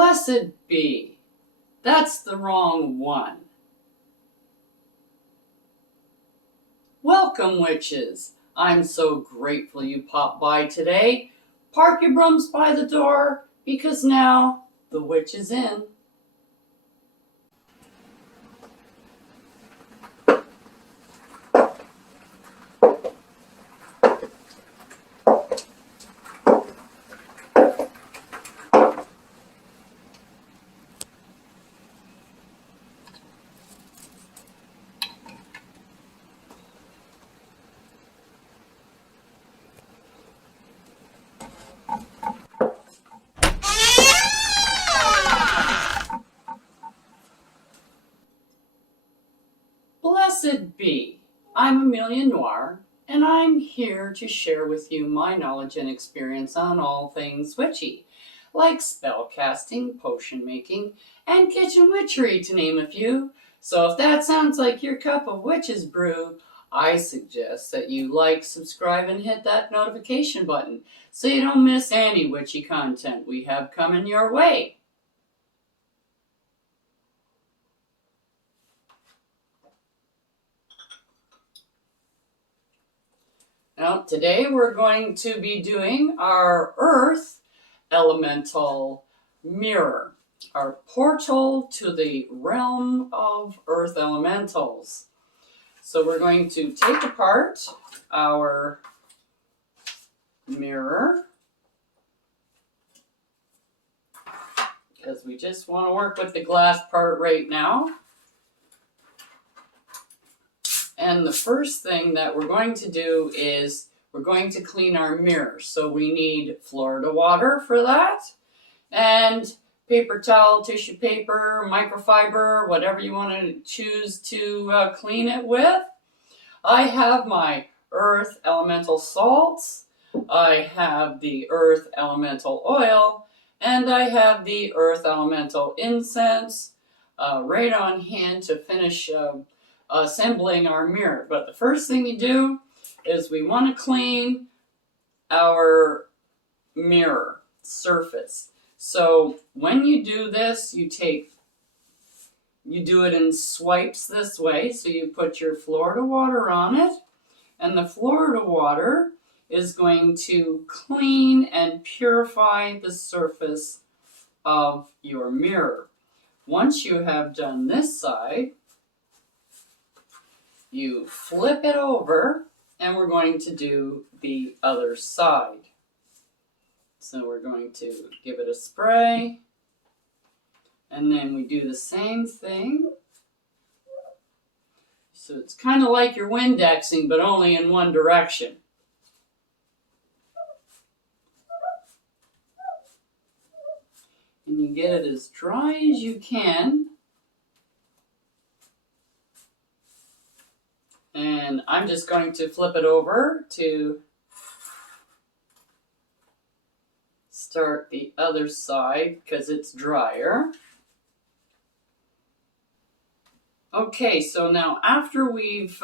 Blessed be. That's the wrong one. Welcome, witches. I'm so grateful you popped by today. Park your brooms by the door because now the witch is in. Blessed be. I'm Amelia Noir, and I'm here to share with you my knowledge and experience on all things witchy, like spell casting, potion making, and kitchen witchery, to name a few. So if that sounds like your cup of witch's brew, I suggest that you like, subscribe, and hit that notification button so you don't miss any witchy content we have coming your way. Now, today we're going to be doing our Earth Elemental Mirror, our portal to the realm of Earth Elementals. So we're going to take apart our mirror because we just want to work with the glass part right now. And the first thing that we're going to do is we're going to clean our mirror. So we need Florida water for that, and paper towel, tissue paper, microfiber, whatever you want to choose to clean it with. I have my Earth Elemental salts, I have the Earth Elemental oil, and I have the Earth Elemental incense right on hand to finish assembling our mirror. But the first thing you do is we want to clean our mirror surface. So when you do this, you do it in swipes this way. So you put your Florida water on it, and the Florida water is going to clean and purify the surface of your mirror. Once you have done this side, you flip it over, and we're going to do the other side. So we're going to give it a spray, and then we do the same thing. So it's kind of like you're Windexing, but only in one direction. And you get it as dry as you can. And I'm just going to flip it over to start the other side because it's drier. Okay, so now after we've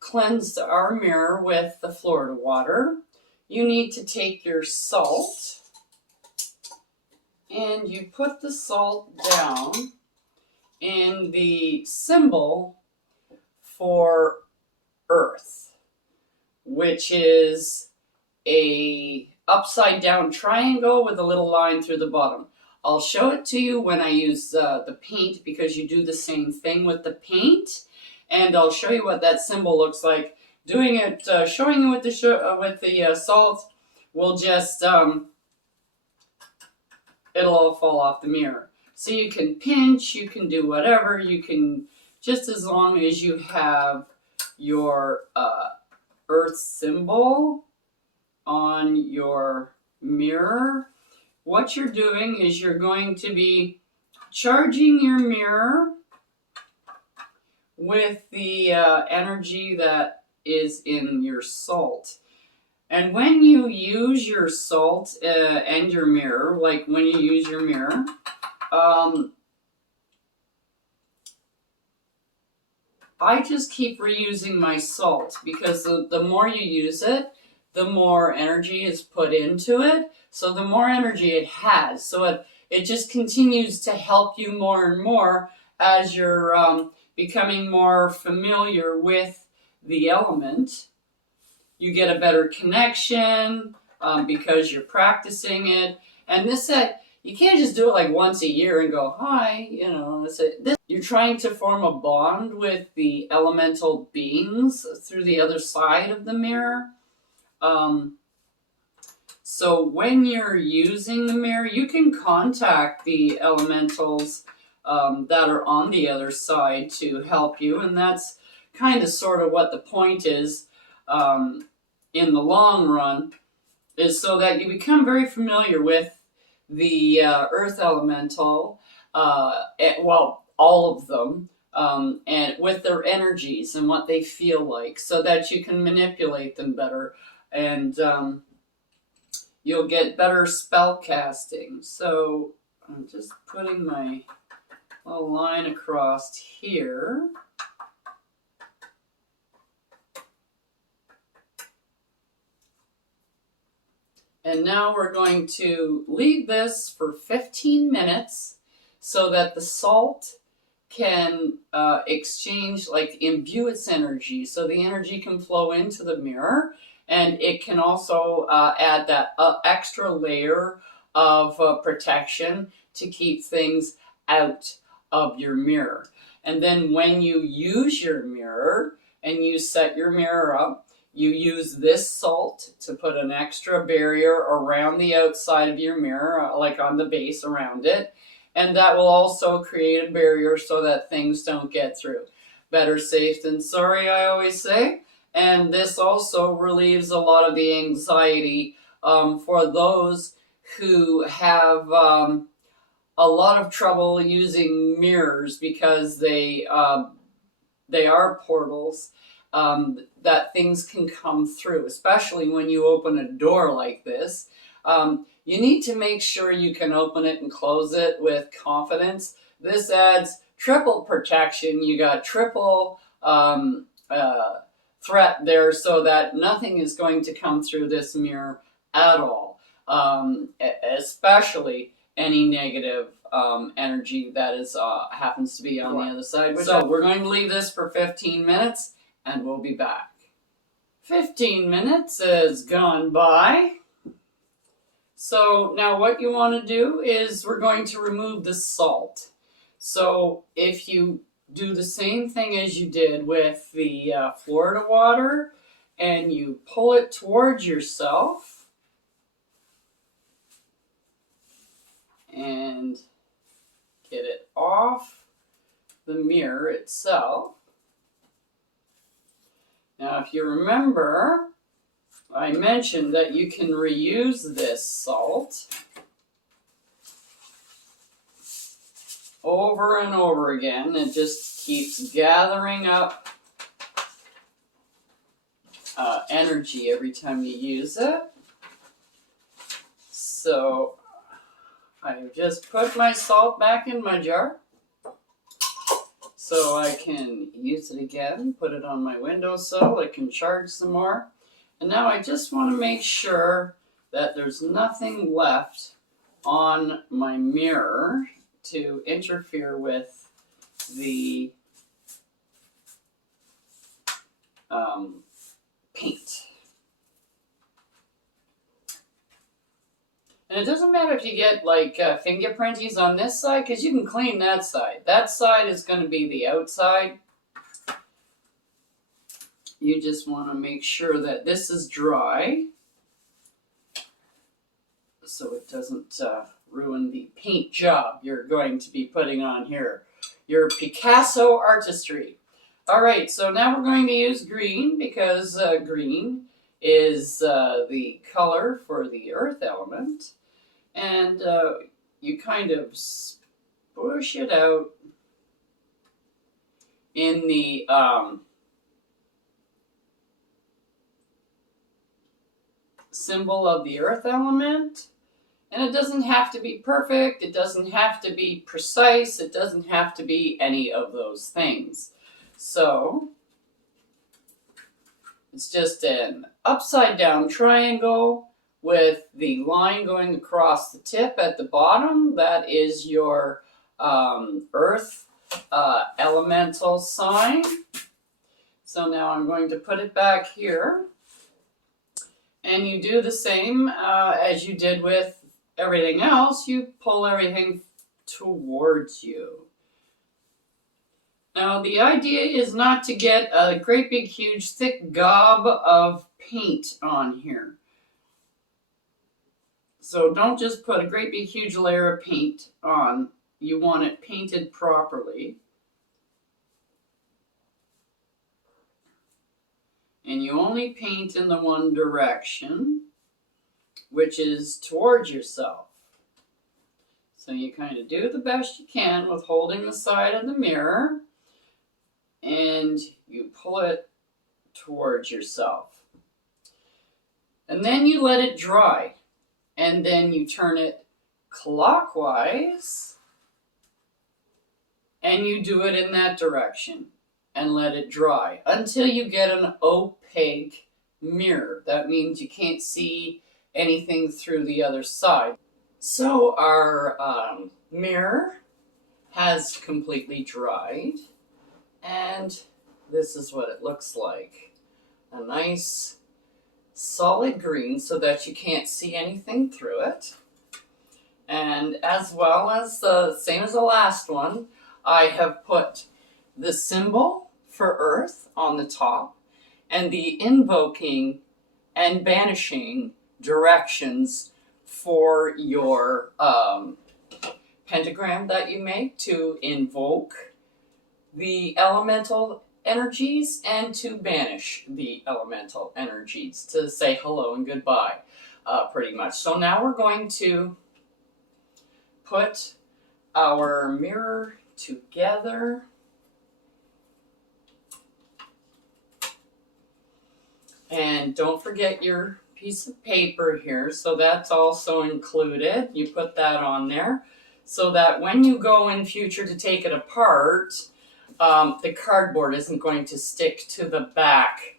cleansed our mirror with the Florida water, you need to take your salt and you put the salt down in the symbol for Earth, which is a upside down triangle with a little line through the bottom. I'll show it to you when I use the paint, because you do the same thing with the paint, and I'll show you what that symbol looks like. Doing it, showing you with the salt will just it'll all fall off the mirror. So you can pinch, you can do whatever, you can, just as long as you have your Earth symbol on your mirror. What you're doing is you're going to be charging your mirror with the energy that is in your salt. And when you use your salt and your mirror, like when you use your mirror, I just keep reusing my salt, because the more you use it, the more energy is put into it. So the more energy it has. So it just continues to help you more and more as you're becoming more familiar with the element. You get a better connection because you're practicing it. And this you can't just do it like once a year and go, hi, you know. You're trying to form a bond with the elemental beings through the other side of the mirror. So when you're using the mirror, you can contact the elementals that are on the other side to help you. And that's kind of sort of what the point is in the long run, is so that you become very familiar with the earth elemental, well, all of them, and with their energies and what they feel like, so that you can manipulate them better, and you'll get better spell casting. So I'm just putting my little line across here. And now we're going to leave this for 15 minutes so that the salt can exchange, like imbue its energy, so the energy can flow into the mirror, and it can also add that extra layer of protection to keep things out of your mirror. And then when you use your mirror and you set your mirror up, you use this salt to put an extra barrier around the outside of your mirror, like on the base around it. And that will also create a barrier so that things don't get through. Better safe than sorry, I always say. And this also relieves a lot of the anxiety for those who have a lot of trouble using mirrors because they are portals. That things can come through, especially when you open a door like this. You need to make sure you can open it and close it with confidence. This adds triple protection. You got triple threat there, so that nothing is going to come through this mirror at all, especially any negative energy that is happens to be on the other side. So we're going to leave this for 15 minutes. And we'll be back. 15 minutes has gone by. So now what you want to do is we're going to remove the salt. So if you do the same thing as you did with the Florida water, and you pull it towards yourself, and get it off the mirror itself. Now, if you remember, I mentioned that you can reuse this salt over and over again. It just keeps gathering up energy every time you use it. So, I've just put my salt back in my jar, so I can use it again, put it on my windowsill, it can charge some more. And now I just want to make sure that there's nothing left on my mirror to interfere with the paint. And it doesn't matter if you get like fingerprinties on this side, because you can clean that side. That side is going to be the outside. You just want to make sure that this is dry so it doesn't ruin the paint job you're going to be putting on here. Your Picasso artistry. All right, so now we're going to use green because green is the color for the earth element. And you kind of push it out in the symbol of the earth element. And it doesn't have to be perfect, it doesn't have to be precise, it doesn't have to be any of those things. So, It's just an upside down triangle with the line going across the tip at the bottom. That is your earth elemental sign. So now I'm going to put it back here. And you do the same as you did with everything else. You pull everything towards you. Now the idea is not to get a great big huge thick gob of paint on here. So don't just put a great big huge layer of paint on. You want it painted properly. And you only paint in the one direction, which is towards yourself. So you kind of do the best you can with holding the side of the mirror, and you pull it towards yourself. And then you let it dry, and then you turn it clockwise, and you do it in that direction and let it dry until you get an opaque mirror. That means you can't see anything through the other side. So our mirror has completely dried, and this is what it looks like. A nice solid green so that you can't see anything through it. And as well as the same as the last one, I have put the symbol for Earth on the top and the invoking and banishing directions for your pentagram that you make to invoke the elemental energies and to banish the elemental energies, to say hello and goodbye, pretty much. So now we're going to put our mirror together. And don't forget your piece of paper here, so that's also included. You put that on there so that when you go in future to take it apart, the cardboard isn't going to stick to the back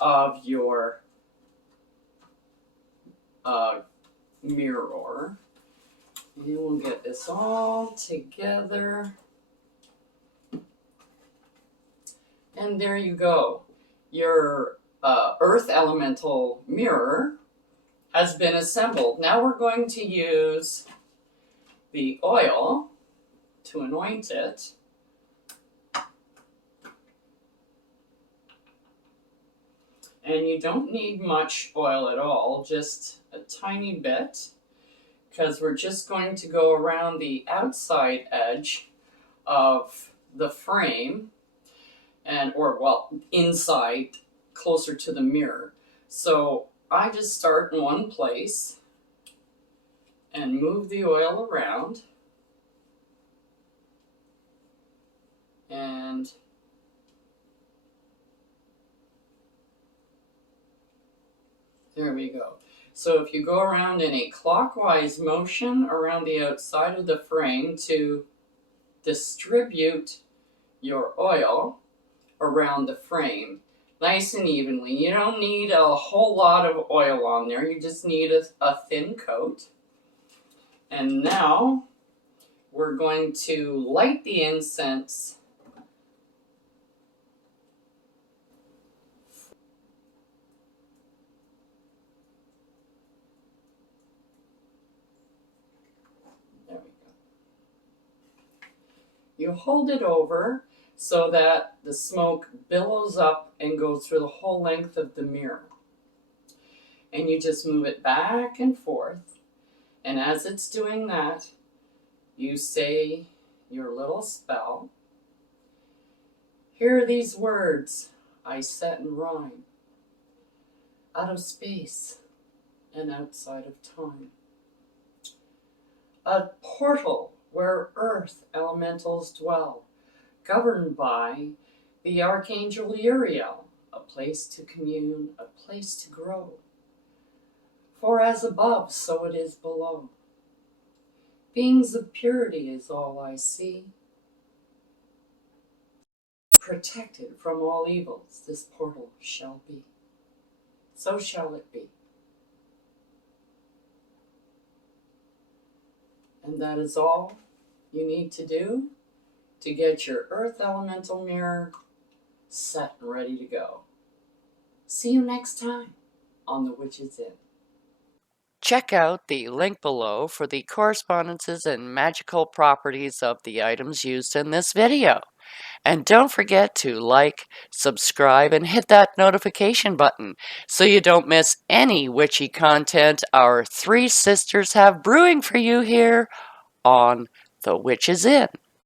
of your mirror. And we'll get this all together. And there you go. Your earth elemental mirror has been assembled. Now we're going to use the oil to anoint it. And you don't need much oil at all, just a tiny bit, because we're just going to go around the outside edge of the frame, inside, closer to the mirror. So I just start in one place and move the oil around, and there we go. So if you go around in a clockwise motion around the outside of the frame to distribute your oil around the frame nice and evenly. You don't need a whole lot of oil on there. You just need a thin coat. And now we're going to light the incense. There we go. You hold it over so that the smoke billows up and goes through the whole length of the mirror. And you just move it back and forth. And as it's doing that, you say your little spell. Here are these words I set in rhyme. Out of space and outside of time. A portal where earth elementals dwell, governed by the Archangel Uriel, a place to commune, a place to grow. For as above, so it is below. Beings of purity is all I see. Protected from all evils, this portal shall be. so shall it be. And that is all you need to do to get your earth elemental mirror set and ready to go. See you next time on The Witch's Inn. Check out the link below for the correspondences and magical properties of the items used in this video. And don't forget to like, subscribe, and hit that notification button so you don't miss any witchy content our three sisters have brewing for you here on The Witch's Inn.